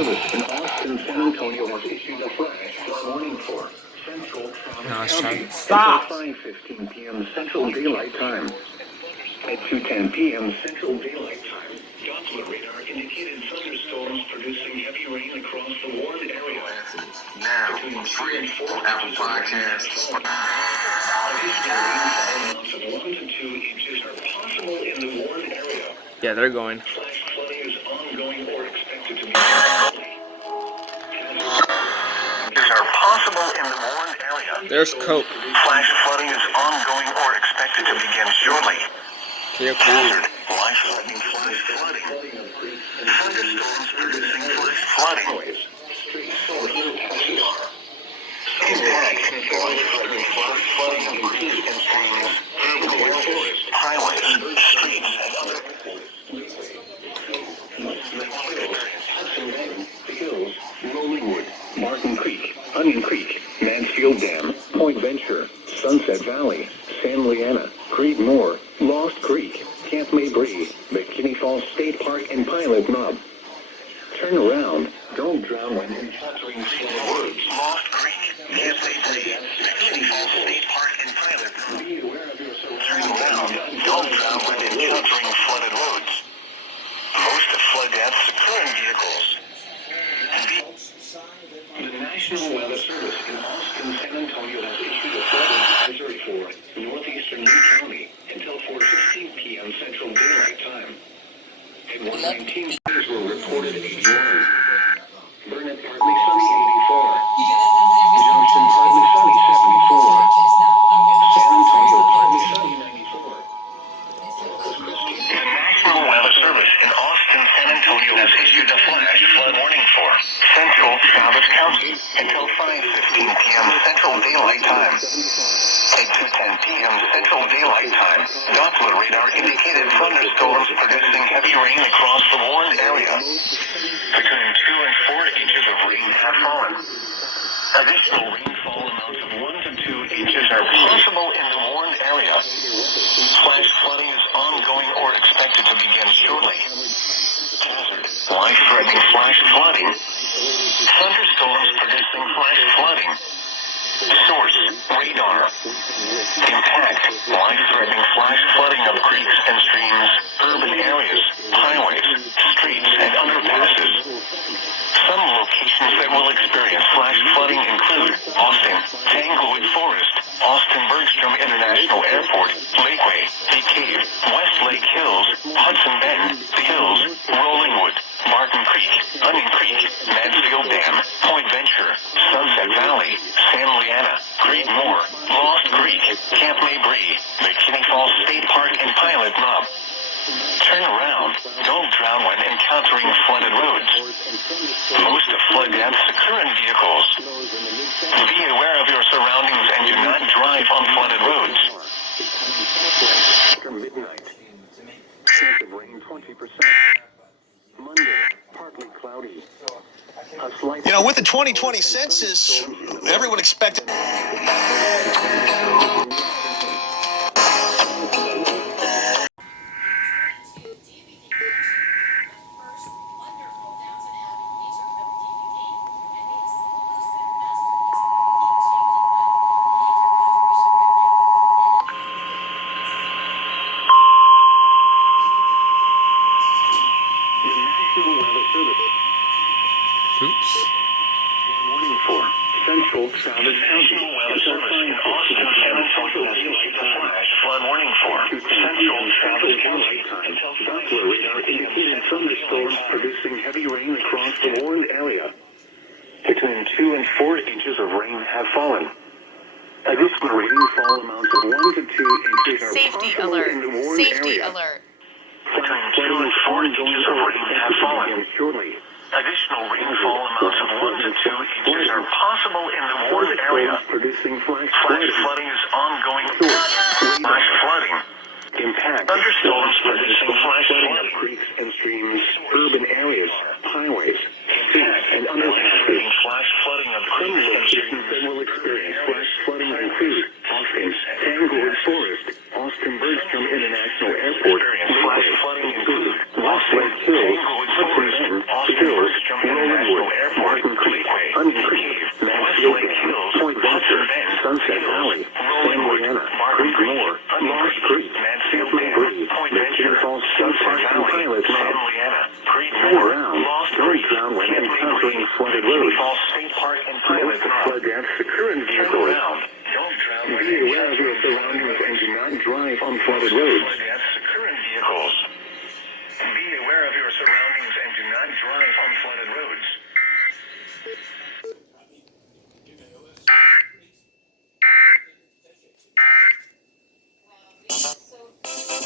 Service in Austin, San Antonio has issued a flash warning for Central Travis County Stop! until 5:15 p.m. Central Daylight Time. At 2:10 p.m. Central Daylight Time, Doppler radar indicated thunderstorms producing heavy rain across the warned area. Now, free on Apple Podcasts. Additional rainfall amounts of 1 to 2 inches are possible in the warned area. Yeah, they're going. Flash flooding is ongoing or expected to be. Are possible in the warned area. There's Coke. Flash flooding is ongoing or expected to begin shortly. Hazard, life-threatening flash flooding. Thunderstorms producing flash flooding. Impact, life-threatening flash flooding of creeks and streams, urban areas, highways, streets, and other Hills, Rollingwood, Martin Creek, Onion Creek, Mansfield Dam, Point Venture, Sunset Valley, San Leanna, Creed Moor, Lost Creek, Camp Mabry, McKinney Falls State Park, and Pilot Knob. Turn around. Don't drown when encountering flooded woods. Lost Creek, Camp Mabry, McKinney Falls State Park, and Pilot Knob. Be aware of your Turn surroundings. around. Don't drown when encountering flooded roads. Most of flood deaths occur in vehicles. The National Weather Service in Austin, San Antonio has issued a flood advisory for northeastern Lee County until 4:15 p.m. Central Daylight Time. And 119 fires were reported 81. Burnett partly sunny 84. Junction partly sunny 74. San Antonio partly sunny 94. The National Weather Service in Austin, San Antonio has issued a flash flood warning for Central Travis County until 5:15 p.m. Central Daylight Time. At 2:10 p.m. Central Daylight Time, Doppler radar indicated thunderstorms producing heavy rain across the warned area. Between 2 and 4 inches of rain have fallen. Additional rainfall amounts of 1 to 2 inches are possible in the warned area. Flash flooding is ongoing or expected to begin shortly. Hazard, life-threatening flash flooding. Thunderstorms producing flash flooding. Source, radar. Impact, life-threatening flash flooding of creeks and streams, urban areas, highways, streets, and underpasses. Some locations that will experience flash flooding include Austin, Tanglewood Forest, Austin-Bergstrom International Airport, Lakeway, Big Cave, West Lake Hills, Hudson Bend, The Hills, Rollingwood, Martin Creek, Onion Creek, Mansfield Dam, Point Venture, Sunset Valley, San Leanna, Creed Moor, Lost Creek, Camp Mabry, McKinney Falls State Park, and Pilot Knob. Turn around. Don't drown when encountering flooded roads. Most of flood deaths occur in vehicles. Be aware of your surroundings and do not drive on flooded roads. After midnight. Chance of rain 20%. Monday, partly cloudy. A slight. You know, with the 2020 census, everyone expected. Oops. Warning for Central Travis County. National Weather Service in Austin, San Antonio has issued a flash flood warning for Central Travis County until Doppler radar indicated thunderstorms producing heavy rain across the warned area. Between 2 and 4 inches of rain have fallen. Additional rainfall amounts of 1 to 2 inches are Safety possible alert. in the warned Safety area. alert. Between 2 and 4 inches of rain have fallen. Shortly. Additional rainfall amounts of 1 to 2 inches are possible in the warned area. Producing flash Flash flooding is ongoing. Flash flooding. Impact. Thunderstorms producing flash flooding of flooding. creeks and streams, urban areas, highways, streets, and underpasses. Flash flooding of Some creeks and locations that streams. will experience flash flooding include Austin, Tanglewood Forest, Austin-Bergstrom International Airport, Flash flooding include West Lake Hills, Hudson Bend, The Hills, Rollingwood, Airport, Gateway, West Lake Hills, Point Venture, Hudson Bend, Sunset Hills, Valley, Rollingwood, Indiana, Martin Creek Creek, Moore, Lost Creek, Mansfield Camp Dam, Breeze, Point Michigan Venture, Falls State Sunset Park and Valley, Pilot San Mountain. Leanna, Creed Hang Moore, around. Lost Don't Creek, drown when Camp encountering Breeze, flooded Michigan roads. Falls State Park and Pilot Most Mountain. flood gaps occur in Turn vehicles. around. Don't drown when Be aware of your surroundings and do not drive on flooded roads.